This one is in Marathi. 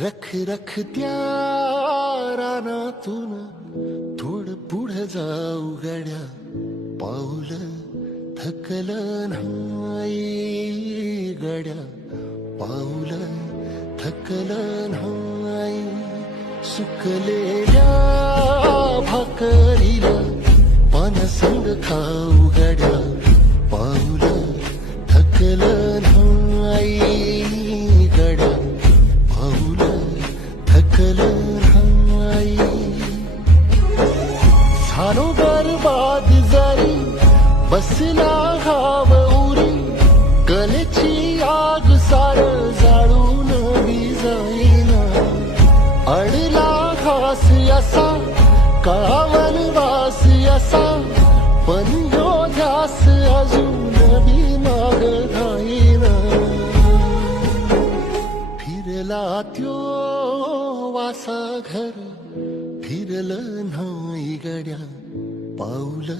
रख रख त्या रानातून थोड पुढे जाऊ गड्या. पाऊल थकल नाही गड्या. पाऊल थकल नाही. सुकलेल्या भाकरीला पानसंग खाऊ गड्या. पाऊल थकल थकल नाही झालो बरबाद जरी बसला घाव उरी कलेची आग सार जाळून जाईना अडला घास असा कावन वास असा पण यो ध्यास अजून बी माग राहीना फिरला त्यो वासा घर फिरलं नाही गड्या पाऊल